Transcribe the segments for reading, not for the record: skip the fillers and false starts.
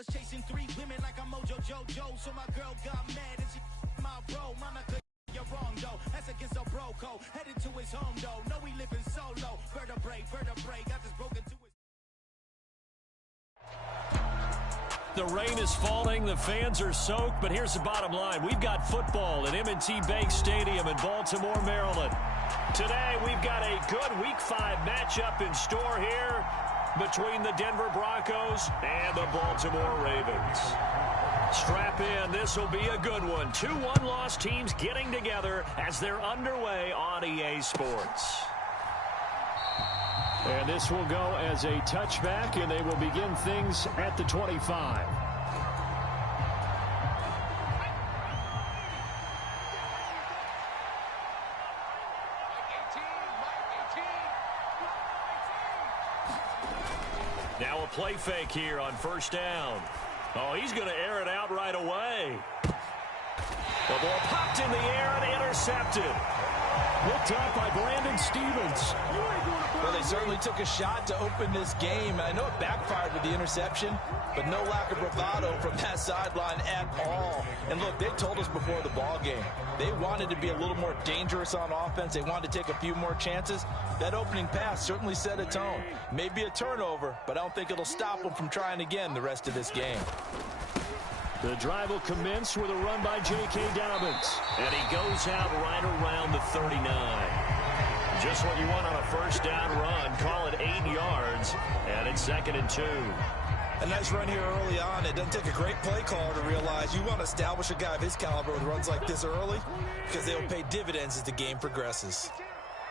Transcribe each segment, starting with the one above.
was chasing 3 women like I'm Mojo Jojo, so my girl got mad and she my bro. Mama could you're wrong though. That's against a bro code. Headed to his home though. No, we living solo. Vertebrae. Got this broken to his. The rain is falling, the fans are soaked, but here's the bottom line. We've got football at M&T Bank Stadium in Baltimore, Maryland. Today, we've got a good Week 5 matchup in store here between the Denver Broncos and the Baltimore Ravens. Strap in, this will be a good one. 2 one-loss teams getting together as they're underway on EA Sports. And this will go as a touchback, and they will begin things at the 25. Now a play fake here on first down. Oh, he's going to air it out right away. The ball popped in the air and intercepted. Looked up by Brandon Stevens. Well, they certainly took a shot to open this game. I know it backfired with the interception, but no lack of bravado from that sideline at all. And look, they told us before the ball game, they wanted to be a little more dangerous on offense. They wanted to take a few more chances. That opening pass certainly set a tone. Maybe a turnover, but I don't think it'll stop them from trying again the rest of this game. The drive will commence with a run by J.K. Dobbins. And he goes out right around the 39. Just what you want on a first down run. Call it 8 yards. And it's 2nd and 2. A nice run here early on. It doesn't take a great play caller to realize you want to establish a guy of his caliber with runs like this early because they will pay dividends as the game progresses.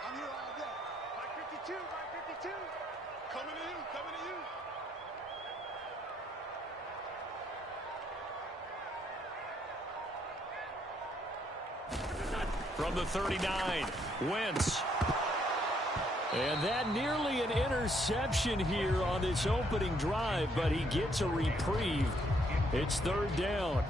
I'm here all day. 552, 552. Coming to you, coming to you. From the 39, Wentz. And that nearly an interception here on this opening drive, but he gets a reprieve. It's 3rd down.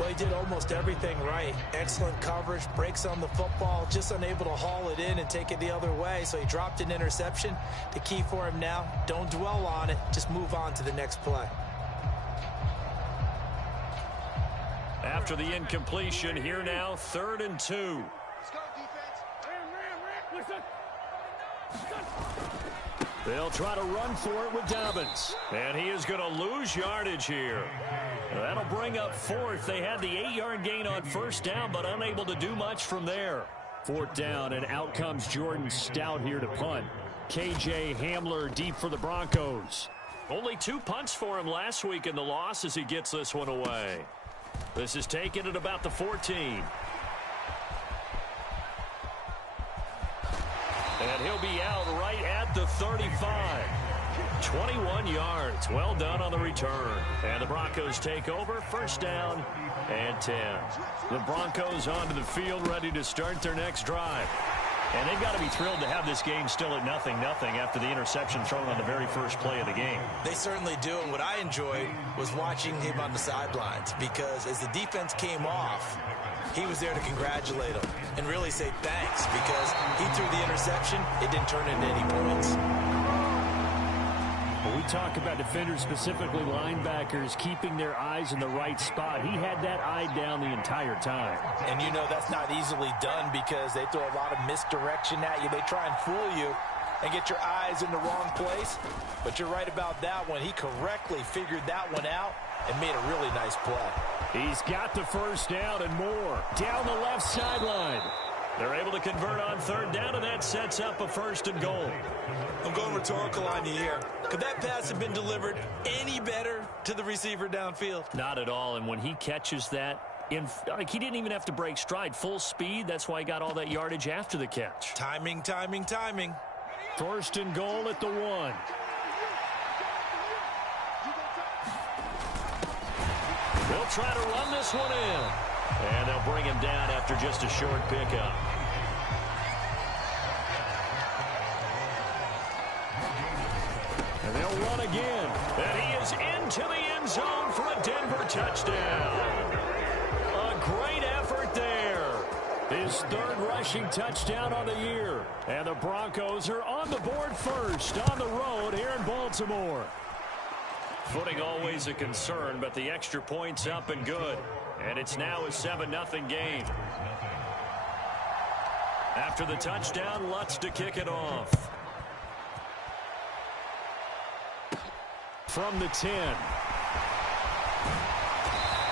Well, he did almost everything right. Excellent coverage, breaks on the football, just unable to haul it in and take it the other way, so he dropped an interception. The key for him now, don't dwell on it, just move on to the next play. After the incompletion, here now, 3rd and 2. Let's go, defense. Ram. Listen. They'll try to run for it with Dobbins. And he is going to lose yardage here. That'll bring up 4th. They had the 8-yard gain on first down, but unable to do much from there. 4th down, and out comes Jordan Stout here to punt. KJ Hamler deep for the Broncos. Only 2 punts for him last week in the loss as he gets this one away. This is taken at about the 14. And he'll be out right at the 35. 21 yards. Well done on the return. And the Broncos take over. First down and 10. The Broncos onto the field ready to start their next drive. And they've got to be thrilled to have this game still at 0-0 after the interception thrown on the very first play of the game. They certainly do, and what I enjoyed was watching him on the sidelines because as the defense came off, he was there to congratulate them and really say thanks because he threw the interception. It didn't turn into any points. When we talk about defenders, specifically linebackers, keeping their eyes in the right spot, he had that eye down the entire time. And you know that's not easily done because they throw a lot of misdirection at you. They try and fool you and get your eyes in the wrong place. But you're right about that one. He correctly figured that one out and made a really nice play. He's got the first down and more. Down the left sideline. They're able to convert on 3rd down, and that sets up a 1st and goal. I'm going rhetorical on you here. Could that pass have been delivered any better to the receiver downfield? Not at all, and when he catches that, he didn't even have to break stride. Full speed, that's why he got all that yardage after the catch. Timing, timing, timing. 1st and goal at the 1. They'll try to run this one in. And they'll bring him down after just a short pickup. And they'll run again. And he is into the end zone for a Denver touchdown. A great effort there. His 3rd rushing touchdown on the year. And the Broncos are on the board first on the road here in Baltimore. Footing always a concern, but the extra point's up and good. And it's now a 7-0 game. After the touchdown, Lutz to kick it off. From the 10.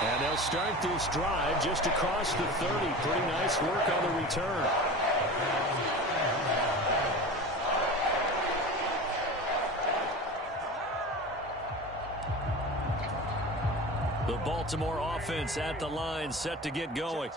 And they'll start this drive just across the 30. Pretty nice work on the return. The Baltimore offense at the line, set to get going.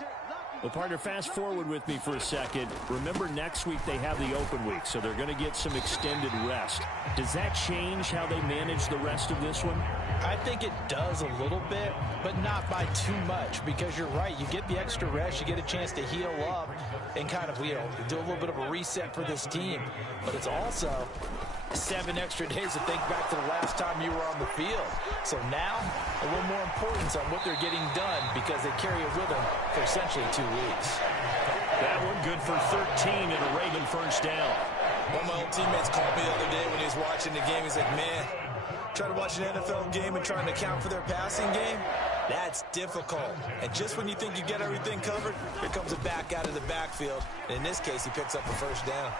Well, partner, fast forward with me for a second. Remember, next week they have the open week, so they're going to get some extended rest. Does that change how they manage the rest of this one? I think it does a little bit, but not by too much, because you're right. You get the extra rest, you get a chance to heal up and kind of, do a little bit of a reset for this team. But it's also 7 extra days to think back to the last time you were on the field. So now, a little more importance on what they're getting done, because they carry it with them for essentially 2 weeks. That one good for 13 and a Raven first down. One of my old teammates called me the other day when he was watching the game. He's like, man, trying to watch an NFL game and trying to account for their passing game, that's difficult. And just when you think you get everything covered, here comes a back out of the backfield. And in this case, he picks up a first down.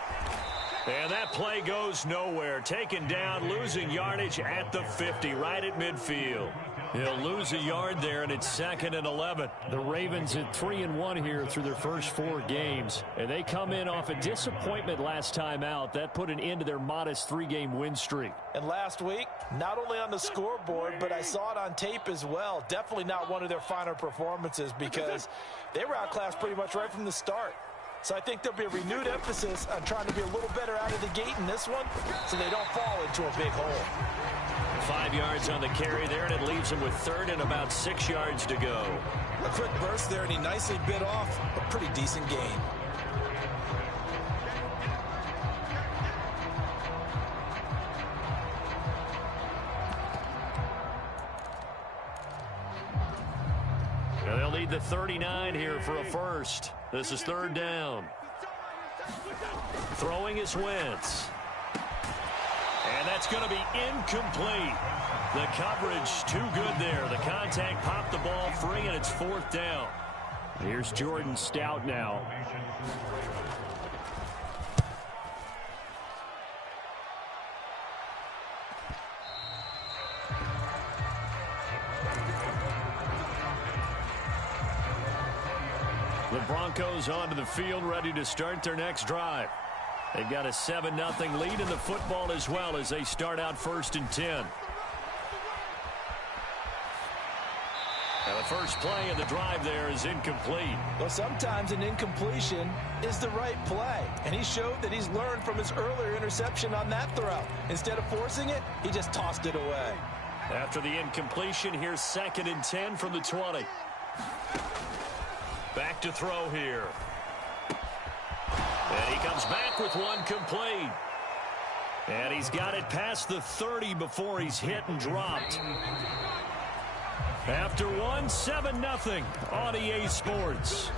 And that play goes nowhere. Taken down, losing yardage at the 50, right at midfield. He'll lose a yard there, and it's 2nd and 11. The Ravens at 3-1 here through their first 4 games. And they come in off a disappointment last time out. That put an end to their modest 3-game win streak. And last week, not only on the scoreboard, but I saw it on tape as well. Definitely not one of their finer performances, because they were outclassed pretty much right from the start. So I think there'll be a renewed emphasis on trying to be a little better out of the gate in this one, so they don't fall into a big hole. 5 yards on the carry there, and it leaves him with 3rd and about 6 yards to go. A quick burst there, and he nicely bit off a pretty decent gain. And they'll need the 39 here for a first. This is 3rd down. Throwing is Wentz. And that's going to be incomplete. The coverage too good there. The contact popped the ball free, and it's 4th down. Here's Jordan Stout now. The Broncos onto the field, ready to start their next drive. They've got a 7-0 lead in the football as well as they start out 1st and 10. Now the first play of the drive there is incomplete. Well, sometimes an incompletion is the right play, and he showed that he's learned from his earlier interception on that throw. Instead of forcing it, he just tossed it away. After the incompletion, here's 2nd and 10 from the 20. Back to throw here. And he comes back with one complete. And he's got it past the 30 before he's hit and dropped. After one, 7-0 on EA Sports.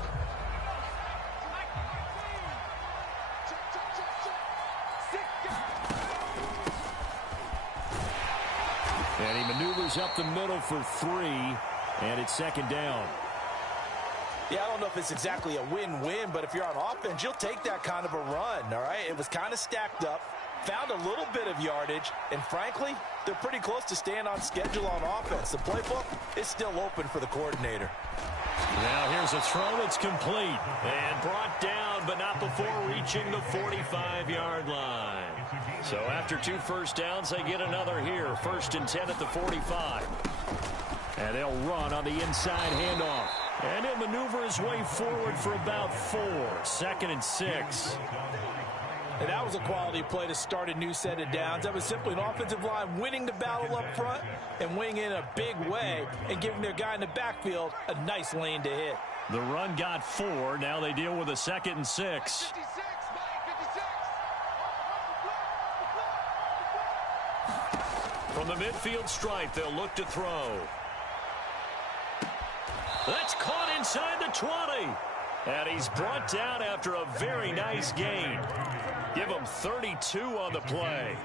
And he maneuvers up the middle for 3, and it's 2nd down. Yeah, I don't know if it's exactly a win-win, but if you're on offense, you'll take that kind of a run, all right? It was kind of stacked up, found a little bit of yardage, and frankly, they're pretty close to staying on schedule on offense. The playbook is still open for the coordinator. Now here's a throw that's complete and brought down, but not before reaching the 45-yard line. So after 2 first downs, they get another here. 1st and 10 at the 45. And they'll run on the inside handoff. And he'll maneuver his way forward for about 4. 2nd and 6. And that was a quality play to start a new set of downs. That was simply an offensive line winning the battle up front and winning in a big way and giving their guy in the backfield a nice lane to hit. The run got 4. Now they deal with a 2nd and 6. From the midfield stripe, they'll look to throw. That's caught inside the 20. And he's brought down after a very nice gain. Give him 32 on the play.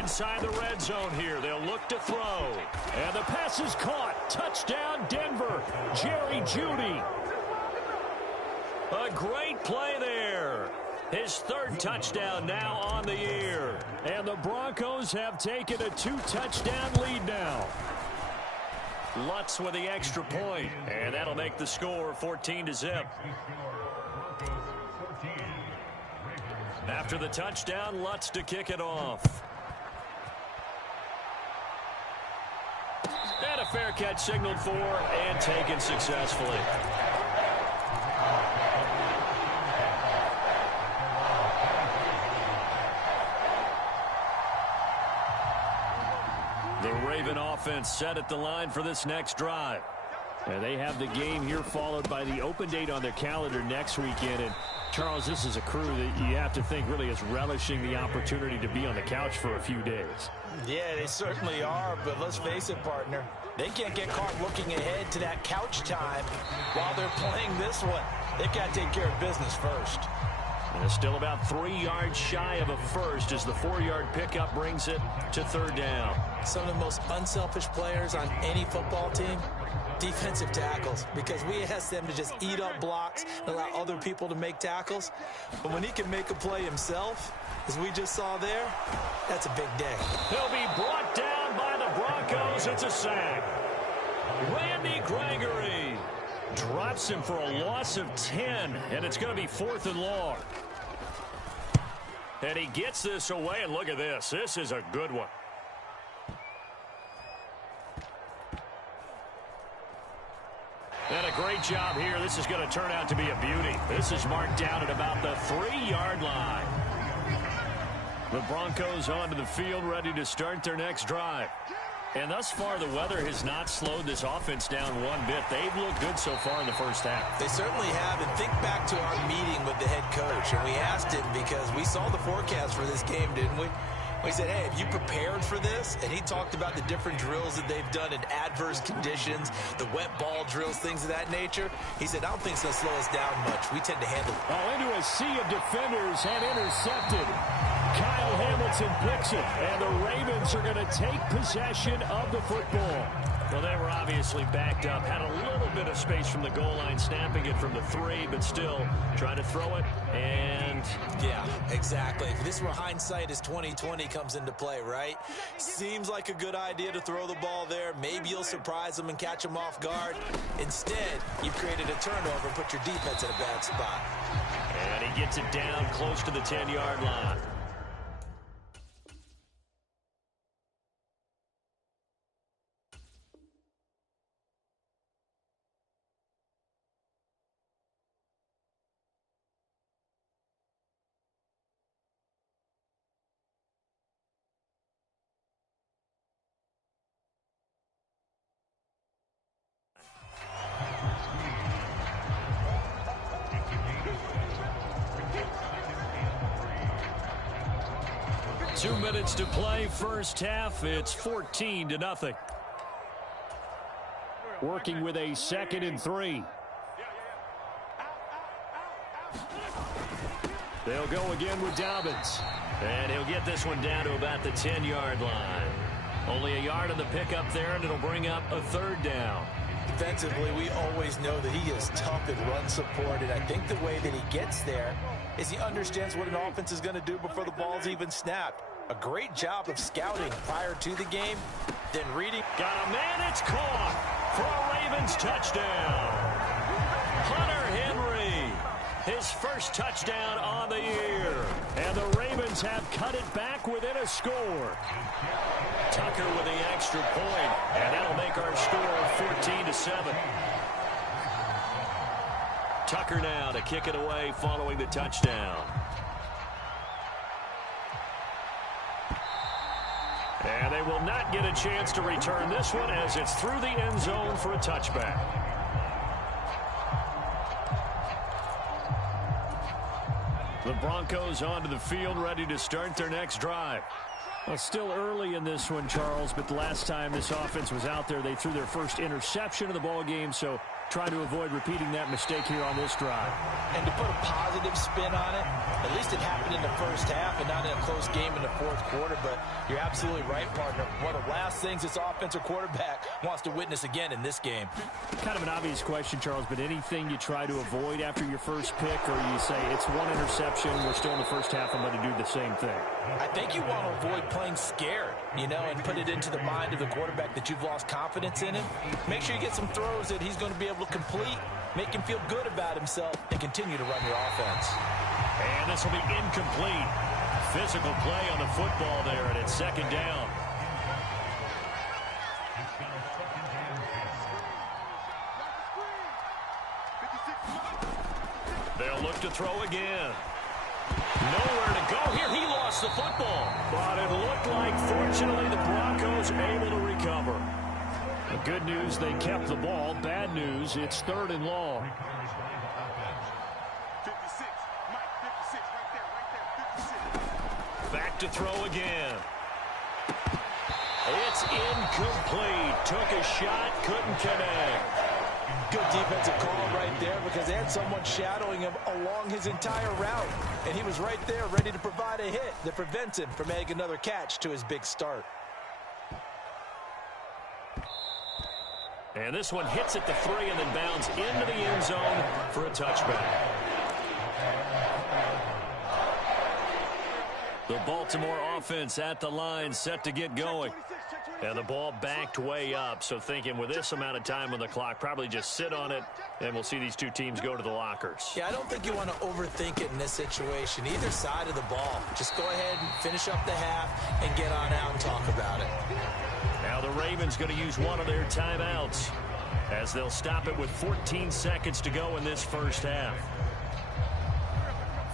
Inside the red zone here. They'll look to throw. And the pass is caught. Touchdown, Denver. Jerry Jeudy. A great play there. His third touchdown now on the year. And the Broncos have taken a 2-touchdown lead now. Lutz with the extra point, and that'll make the score 14-0. After the touchdown, Lutz to kick it off. And a fair catch signaled for and taken successfully. The Raven offense set at the line for this next drive. And they have the game here followed by the open date on their calendar next weekend. And Charles, this is a crew that you have to think really is relishing the opportunity to be on the couch for a few days. Yeah, they certainly are, but let's face it, partner. They can't get caught looking ahead to that couch time while they're playing this one. They've got to take care of business first. And it's still about 3 yards shy of a first as the 4-yard pickup brings it to third down. Some of the most unselfish players on any football team, defensive tackles, because we ask them to just eat up blocks and allow other people to make tackles. But when he can make a play himself, as we just saw there, that's a big day. He'll be brought down by the Broncos. It's a sack. Randy Gregory drops him for a loss of 10, and it's going to be 4th and long. And he gets this away, and look at this. This is a good one. And a great job here. This is going to turn out to be a beauty. This is marked down at about the 3-yard line. The Broncos onto the field, ready to start their next drive. And thus far, the weather has not slowed this offense down one bit. They've looked good so far in the first half. They certainly have. And think back to our meeting with the head coach. And we asked him because we saw the forecast for this game, didn't we? We said, hey, have you prepared for this? And he talked about the different drills that they've done in adverse conditions, the wet ball drills, things of that nature. He said, I don't think it's going to slow us down much. We tend to handle it. Oh, into a sea of defenders and intercepted. Kyle Hamilton picks it, and the Ravens are going to take possession of the football. Well, they were obviously backed up, had a little bit of space from the goal line, snapping it from the 3, but still trying to throw it, and... Yeah, exactly. If this were hindsight as 2020 comes into play, right? Seems like a good idea to throw the ball there. Maybe you'll surprise them and catch them off guard. Instead, you've created a turnover and put your defense in a bad spot. And he gets it down close to the 10-yard line. Two minutes to play, first half. It's 14-0. Working with a 2nd and 3. They'll go again with Dobbins. And he'll get this one down to about the 10-yard line. Only a yard on the pickup there, and it'll bring up a 3rd down. Defensively, we always know that he is tough in run support, and I think the way that he gets there is he understands what an offense is going to do before the ball's even snapped. A great job of scouting prior to the game, then reading. Got a man, it's caught for a Ravens touchdown. Hunter Henry, his first touchdown on the year. And the Ravens have cut it back within a score. Tucker with the extra point, and that'll make our score 14-7. Tucker now to kick it away following the touchdown. And they will not get a chance to return this one as it's through the end zone for a touchback. The Broncos onto the field, ready to start their next drive. Well, still early in this one, Charles, but the last time this offense was out there, they threw their first interception of the ball game, so trying to avoid repeating that mistake here on this drive. And to put a positive spin on it, at least it happened in the first half and not in a close game in the fourth quarter. But you're absolutely right, partner. One of the last things this offensive quarterback wants to witness again in this game. Kind of an obvious question, Charles, but anything you try to avoid after your first pick, or you say it's one interception, we're still in the first half, I'm going to do the same thing? I think you want to avoid playing scared, and put it into the mind of the quarterback that you've lost confidence in him. Make sure you get some throws that he's going to be able to complete, make him feel good about himself, and continue to run your offense. And this will be incomplete. Physical play on the football there, and it's second down. They'll look to throw again. Nowhere to go here. He lost the football. But it looked like, fortunately, the Broncos able to recover. The good news, they kept the ball. Bad news, it's third and long. 56. Mike, 56. Right there. 56. Back to throw again. It's incomplete. Took a shot, couldn't connect. Good defensive call right there because they had someone shadowing him along his entire route. And he was right there ready to provide a hit that prevents him from making another catch to his big start. And this one hits at the 3 and then bounds into the end zone for a touchback. The Baltimore offense at the line, set to get going. And the ball backed way up, so thinking with this amount of time on the clock, probably just sit on it, and we'll see these two teams go to the lockers. Yeah, I don't think you want to overthink it in this situation. Either side of the ball. Just go ahead and finish up the half and get on out and talk about it. Now the Ravens going to use one of their timeouts as they'll stop it with 14 seconds to go in this first half.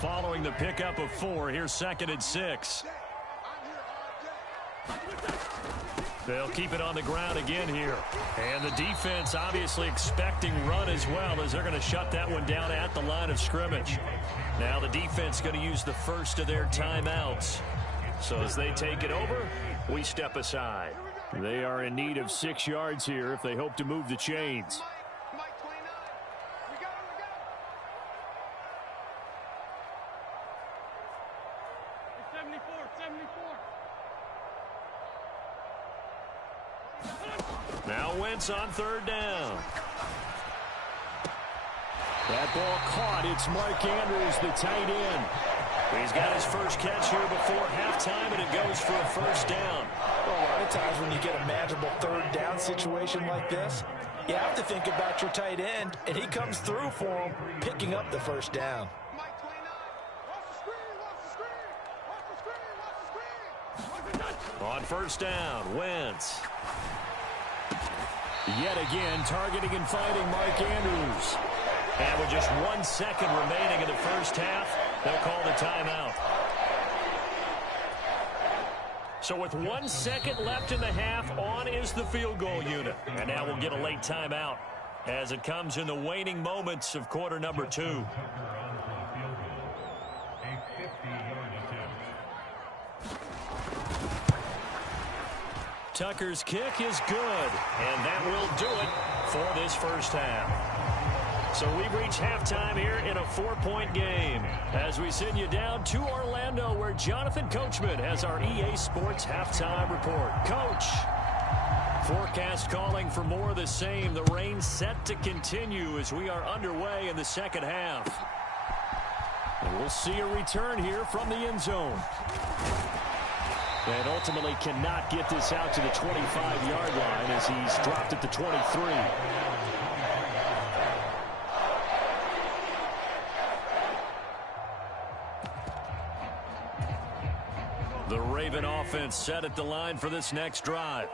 Following the pickup of 4, here's 2nd and 6. They'll keep it on the ground again here. And the defense obviously expecting run as well, as they're going to shut that one down at the line of scrimmage. Now the defense going to use the first of their timeouts. So as they take it over, we step aside. They are in need of 6 yards here if they hope to move the chains. Mike 29. We got it. It's 74. Now Wentz on 3rd down. That ball caught. It's Mark Andrews, the tight end. He's got his first catch here before halftime, and it goes for a first down. Well, a lot of times when you get a manageable 3rd down situation like this, you have to think about your tight end, and he comes through for him, picking up the first down. Mike 29. Watch the screen. On first down, Wentz. Yet again, targeting and finding Mark Andrews. And with just 1 second remaining in the first half, they'll call the timeout. So with 1 second left in the half, on is the field goal unit. And now we'll get a late timeout as it comes in the waning moments of quarter number 2. Tucker's kick is good, and that will do it for this first half. So we've reached halftime here in a 4-point game as we send you down to Orlando, where Jonathan Coachman has our EA Sports halftime report. Coach, forecast calling for more of the same. The rain set to continue as we are underway in the second half. And we'll see a return here from the end zone. And ultimately cannot get this out to the 25-yard line as he's dropped at the 23. The Raven offense set at the line for this next drive.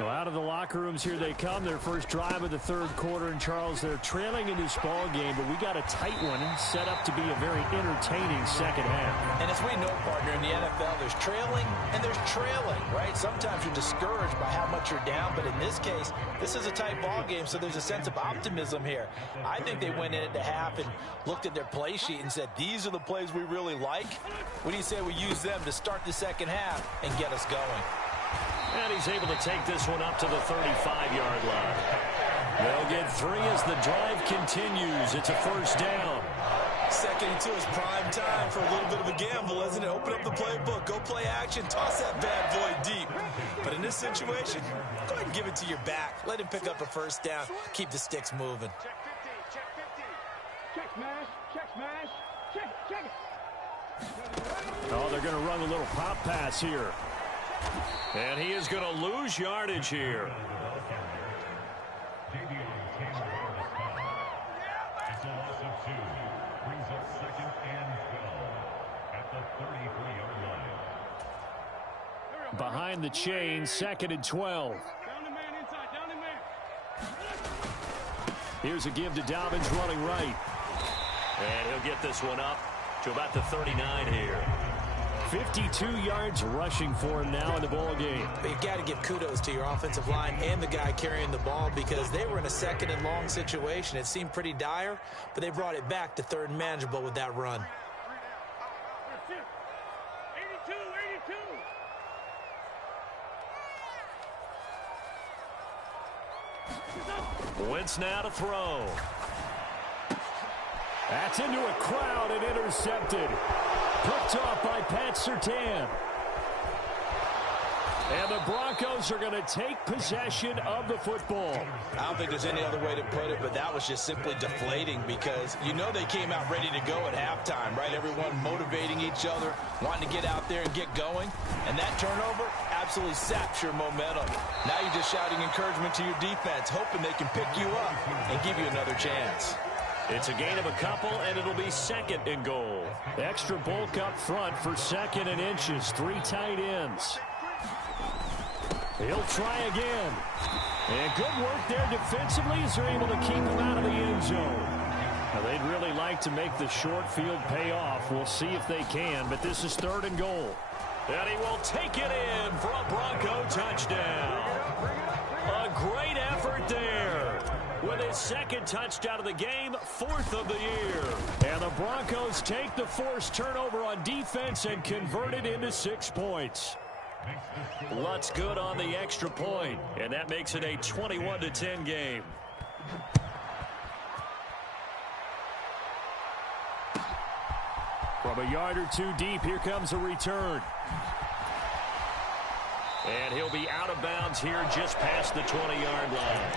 Well, out of the locker rooms here they come. Their first drive of the 3rd quarter. And, Charles, they're trailing in this ball game, but we got a tight one set up to be a very entertaining second half. And as we know, partner, in the NFL, there's trailing and there's trailing, right? Sometimes you're discouraged by how much you're down, but in this case, this is a tight ball game, so there's a sense of optimism here. I think they went in at the half and looked at their play sheet and said, these are the plays we really like. What do you say we use them to start the second half and get us going? And he's able to take this one up to the 35-yard line. They'll get 3 as the drive continues. It's a first down. Second and 2 is prime time for a little bit of a gamble, isn't it? Open up the playbook, go play action, toss that bad boy deep. But in this situation, go ahead and give it to your back. Let him pick up a first down. Keep the sticks moving. Check 50, check 50. Check smash, check smash, check it. Oh, they're going to run a little pop pass here. And he is going to lose yardage here. Behind the chain, 2nd and 12. Down the man inside, down the man. Here's a give to Dobbins running right. And he'll get this one up to about the 39 here. 52 yards rushing for him now in the ball game. But you got to give kudos to your offensive line and the guy carrying the ball because they were in a 2nd and long situation. It seemed pretty dire, but they brought it back to 3rd and manageable with that run. 82, 82. Wentz now to throw. That's into a crowd and intercepted. Picked off by Pat Surtain. And the Broncos are going to take possession of the football. I don't think there's any other way to put it, but that was just simply deflating because you know they came out ready to go at halftime, right? Everyone motivating each other, wanting to get out there and get going. And that turnover absolutely saps your momentum. Now you're just shouting encouragement to your defense, hoping they can pick you up and give you another chance. It's a gain of a couple, and it'll be 2nd and goal. Extra bulk up front for 2nd and inches. 3 tight ends. He'll try again. And good work there defensively as they're able to keep him out of the end zone. Now, they'd really like to make the short field pay off. We'll see if they can, but this is 3rd and goal. And he will take it in for a Bronco touchdown. A great effort there. With his 2nd touchdown of the game, 4th of the year. And the Broncos take the forced turnover on defense and convert it into 6 points. Lutz good on the extra point, and that makes it a 21-10 game. From a yard or 2 deep, here comes a return. And he'll be out of bounds here just past the 20-yard line.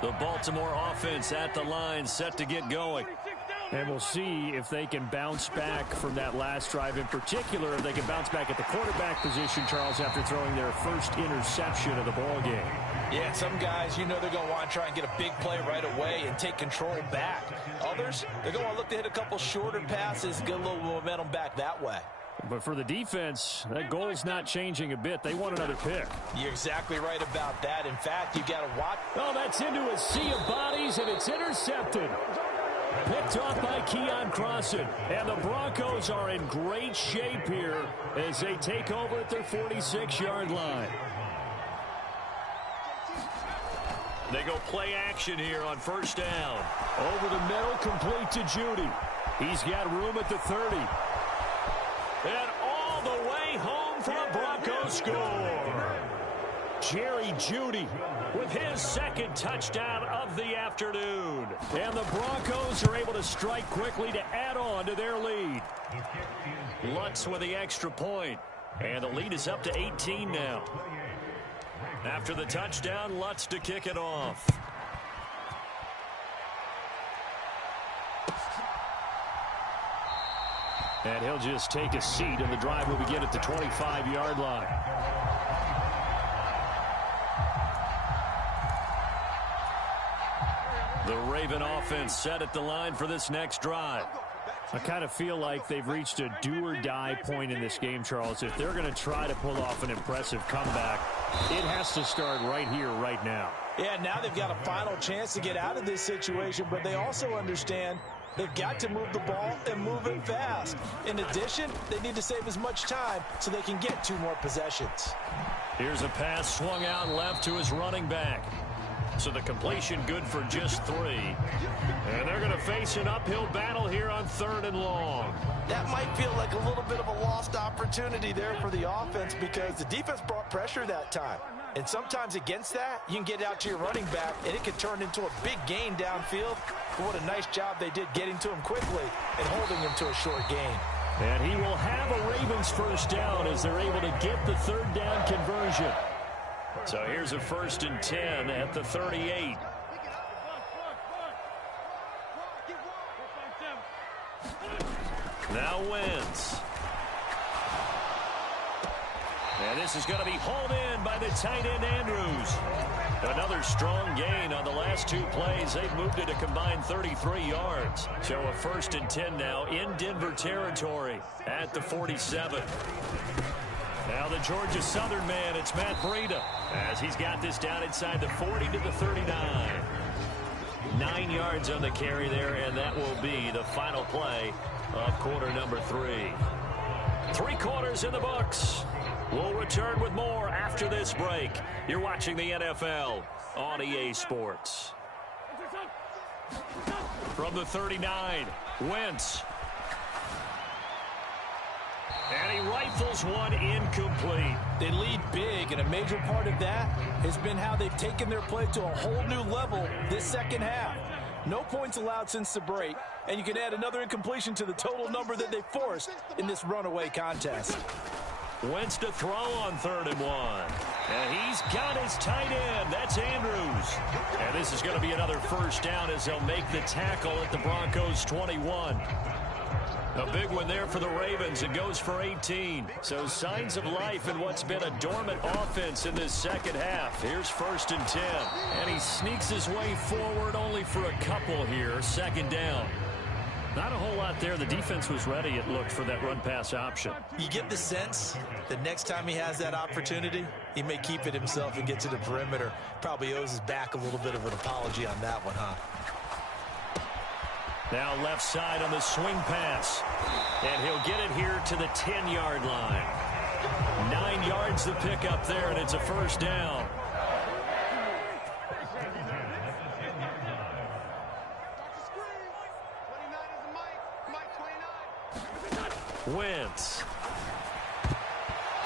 The Baltimore offense at the line, set to get going. And we'll see if they can bounce back from that last drive. In particular, if they can bounce back at the quarterback position, Charles, after throwing their first interception of the ball game. Yeah, some guys, you know they're going to want to try and get a big play right away and take control back. Others, they're going to want to look to hit a couple shorter passes, get a little momentum back that way. But for the defense, that goal's not changing a bit. They want another pick. You're exactly right about that. In fact, you got to watch. Oh, that's into a sea of bodies, and it's intercepted. Picked off by Keon Crossan. And the Broncos are in great shape here as they take over at their 46-yard line. They go play action here on first down. Over the middle, complete to Judy. He's got room at the 30. And all the way home for a Broncos score. Jerry Judy with his 2nd touchdown of the afternoon. And the Broncos are able to strike quickly to add on to their lead. Lutz with the extra point. And the lead is up to 18 now. After the touchdown, Lutz to kick it off. And he'll just take a seat, and the drive will begin at the 25-yard line. The Raven offense set at the line for this next drive. I kind of feel like they've reached a do-or-die point in this game, Charles. If they're going to try to pull off an impressive comeback, it has to start right here, right now. Yeah, now they've got a final chance to get out of this situation, but they also understand they've got to move the ball and move it fast. In addition, they need to save as much time so they can get 2 more possessions. Here's a pass swung out left to his running back. So the completion good for just 3. And they're going to face an uphill battle here on 3rd and long. That might feel like a little bit of a lost opportunity there for the offense because the defense brought pressure that time. And sometimes against that, you can get out to your running back, and it can turn into a big gain downfield. But what a nice job they did getting to him quickly and holding him to a short gain. And he will have a Ravens first down as they're able to get the 3rd down conversion. So here's a 1st and 10 at the 38. Now Wentz. And this is going to be hauled in by the tight end Andrews. Another strong gain on the last 2 plays. They've moved it a combined 33 yards. So a 1st and 10 now in Denver territory at the 47. Now the Georgia Southern man, it's Matt Breida, as he's got this down inside the 40 to the 39. 9 yards on the carry there, and that will be the final play of quarter number 3. 3 quarters in the books. We'll return with more after this break. You're watching the NFL on EA Sports. From the 39, Wentz. And he rifles one incomplete. They lead big, and a major part of that has been how they've taken their play to a whole new level this second half. No points allowed since the break, and you can add another incompletion to the total number that they forced in this runaway contest. Wentz to throw on 3rd and 1. And he's got his tight end. That's Andrews. And this is going to be another first down as they'll make the tackle at the Broncos 21. A big one there for the Ravens. It goes for 18. So signs of life in what's been a dormant offense in this second half. Here's 1st and 10. And he sneaks his way forward only for a couple here. 2nd down. Not a whole lot there. The defense was ready, it looked, for that run-pass option. You get the sense that next time he has that opportunity, he may keep it himself and get to the perimeter. Probably owes his back a little bit of an apology on that one, huh? Now left side on the swing pass. And he'll get it here to the 10-yard line. 9 yards to pick up there, and it's a first down. Wentz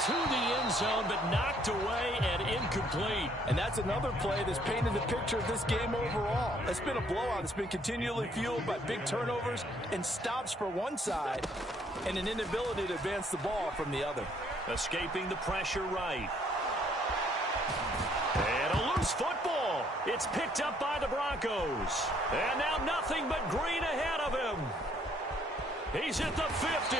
to the end zone, but knocked away and incomplete. And that's another play that's painted the picture of this game overall. It's been a blowout. It's been continually fueled by big turnovers and stops for one side and an inability to advance the ball from the other. Escaping the pressure right. And a loose football. It's picked up by the Broncos. And now nothing but green ahead of him. He's at the 50.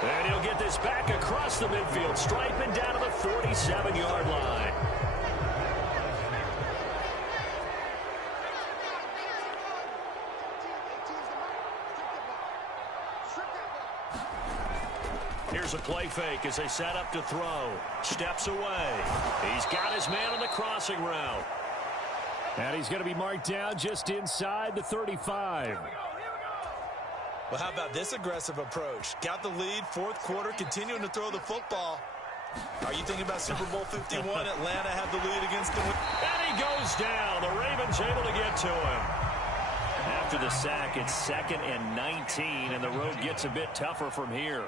And he'll get this back across the midfield stripe and down to the 47-yard line. Here's a play fake as they set up to throw. Steps away. He's got his man on the crossing route. And he's going to be marked down just inside the 35. Well, how about this aggressive approach? Got the lead, 4th quarter, continuing to throw the football. Are you thinking about Super Bowl 51? Atlanta had the lead against them. And he goes down. The Ravens able to get to him. After the sack, it's 2nd and 19, and the road gets a bit tougher from here.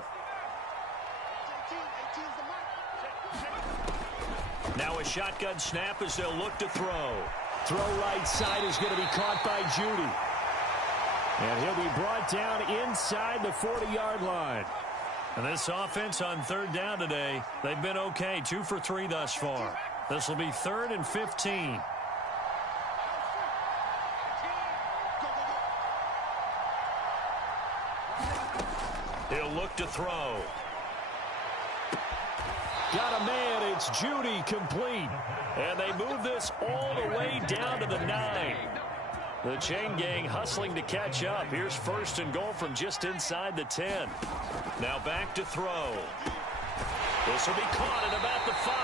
Now a shotgun snap as they'll look to throw. Throw right side is going to be caught by Judy. And he'll be brought down inside the 40-yard line. And this offense on 3rd down today, they've been okay. 2 for 3 thus far. This will be 3rd and 15. He'll look to throw. Got a man. It's Judy, complete. And they move this all the way down to the 9. The chain gang hustling to catch up. Here's 1st and goal from just inside the 10. Now back to throw. This will be caught at about the 5.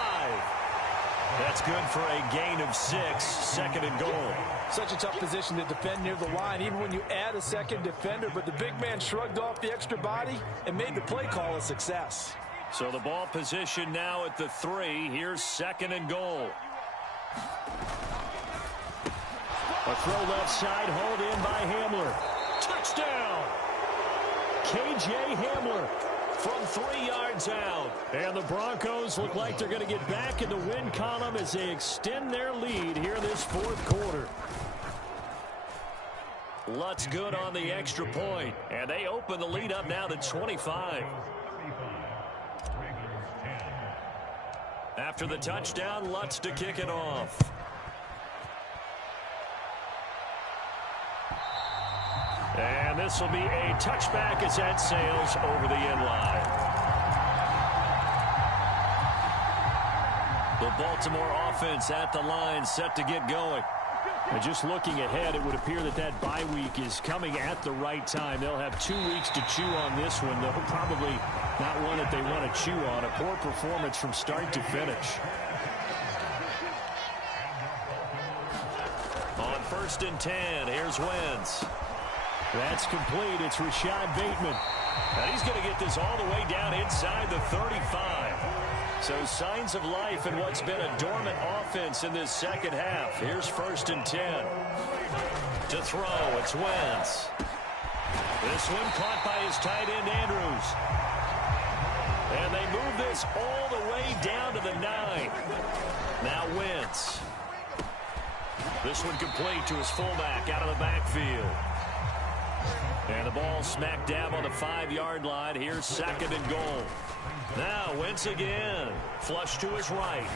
That's good for a gain of 6. 2nd and goal. Such a tough position to defend near the line, even when you add a second defender. But the big man shrugged off the extra body and made the play call a success. So the ball position now at the 3. Here's 2nd and goal. A throw left side, hauled in by Hamler. Touchdown! K.J. Hamler from 3 yards out. And the Broncos look like they're going to get back in the win column as they extend their lead here this fourth quarter. Lutz good on the extra point, and they open the lead up now to 25. After the touchdown, Lutz to kick it off. And this will be a touchback as that sails over the end line. The Baltimore offense at the line, set to get going. And just looking ahead, it would appear that that bye week is coming at the right time. They'll have 2 weeks to chew on this one, though probably not one that they want to chew on. A poor performance from start to finish. On 1st and 10, here's Wentz. That's complete. It's Rashad Bateman. And he's going to get this all the way down inside the 35. So signs of life in what's been a dormant offense in this second half. Here's 1st and 10. To throw, it's Wentz. This one caught by his tight end, Andrews. And they move this all the way down to the 9. Now Wentz. This one complete to his fullback out of the backfield. And the ball smack dab on the 5-yard line. Here's 2nd and goal. Now Wentz again. Flush to his right.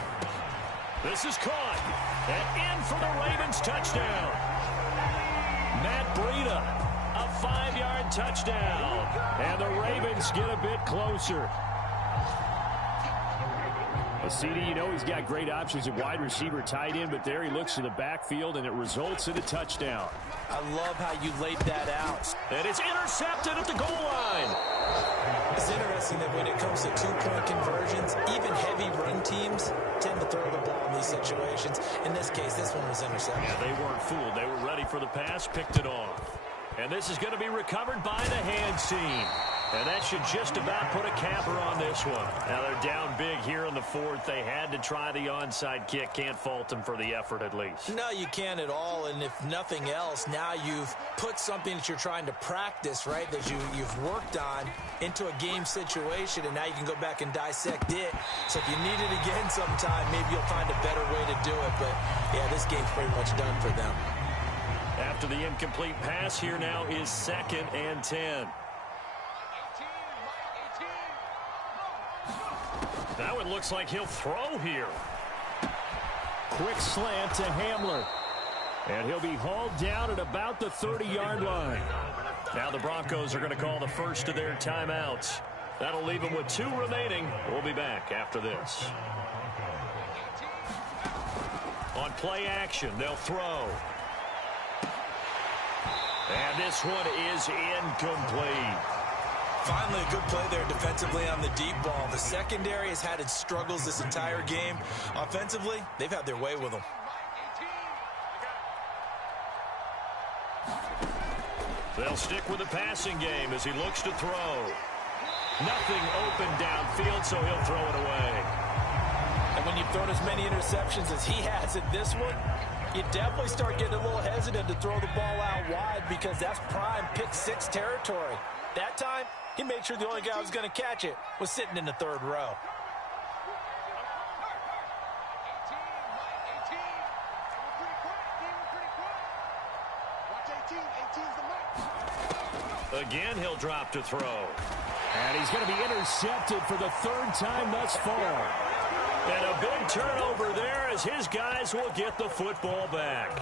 This is caught. And in for the Ravens touchdown. Matt Breida, a 5-yard touchdown. And the Ravens get a bit closer. Well, CD, you know he's got great options at wide receiver, tight end, but there he looks to the backfield, and it results in a touchdown. I love how you laid that out. And it's intercepted at the goal line. It's interesting that when it comes to 2-point conversions, even heavy run teams tend to throw the ball in these situations. In this case, this one was intercepted. Yeah, they weren't fooled. They were ready for the pass, picked it off. And this is going to be recovered by the hands team. And that should just about put a capper on this one. Now they're down big here in the 4th. They had to try the onside kick. Can't fault them for the effort at least. No, you can't at all. And if nothing else, now you've put something that you're trying to practice, right, that you've worked on into a game situation, and now you can go back and dissect it. So if you need it again sometime, maybe you'll find a better way to do it. But, yeah, this game's pretty much done for them. After the incomplete pass, here now is 2nd and 10. That one looks like he'll throw here. Quick slant to Hamler. And he'll be hauled down at about the 30-yard line. Now the Broncos are going to call the first of their timeouts. That'll leave them with 2 remaining. We'll be back after this. On play action, they'll throw. And this one is incomplete. Finally, a good play there defensively on the deep ball. The secondary has had its struggles this entire game. Offensively, they've had their way with them. They'll stick with the passing game as he looks to throw. Nothing open downfield, so he'll throw it away. And when you've thrown as many interceptions as he has in this one, you definitely start getting a little hesitant to throw the ball out wide because that's prime pick 6 territory. That time, he made sure the only guy who was going to catch it was sitting in the 3rd row. Again, he'll drop to throw. And he's going to be intercepted for the 3rd time thus far. And a big turnover there as his guys will get the football back.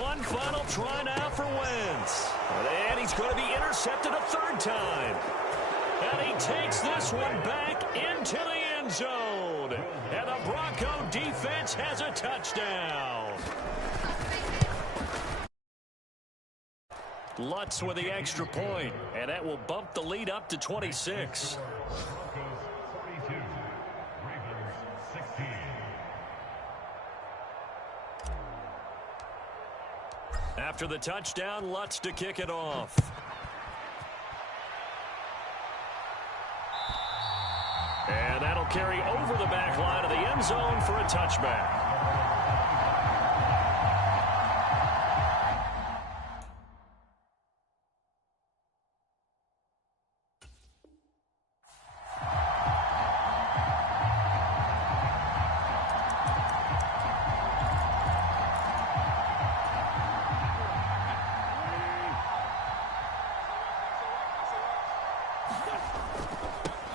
One final try now for Wentz. And he's going to be intercepted a 3rd time. And he takes this one back into the end zone. And the Bronco defense has a touchdown. Lutz with the extra point, and that will bump the lead up to 26. After the touchdown, Lutz to kick it off. And that'll carry over the back line of the end zone for a touchback.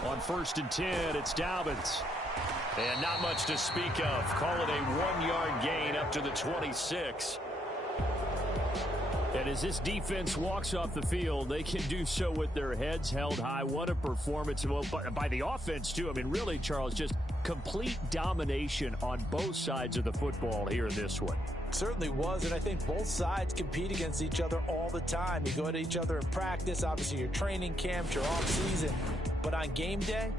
On 1st and 10, it's Dobbins. And not much to speak of. Call it a 1-yard gain up to the 26. And as this defense walks off the field, they can do so with their heads held high. What a performance by the offense, too. I mean, really, Charles, just complete domination on both sides of the football here in this one. Certainly was, and I think both sides compete against each other all the time. You go at each other in practice, obviously your training camps, your off-season, but on game day,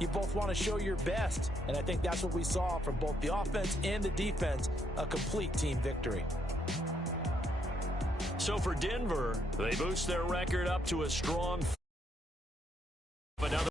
you both want to show your best, and I think that's what we saw from both the offense and the defense, a complete team victory. So for Denver, they boost their record up to a strong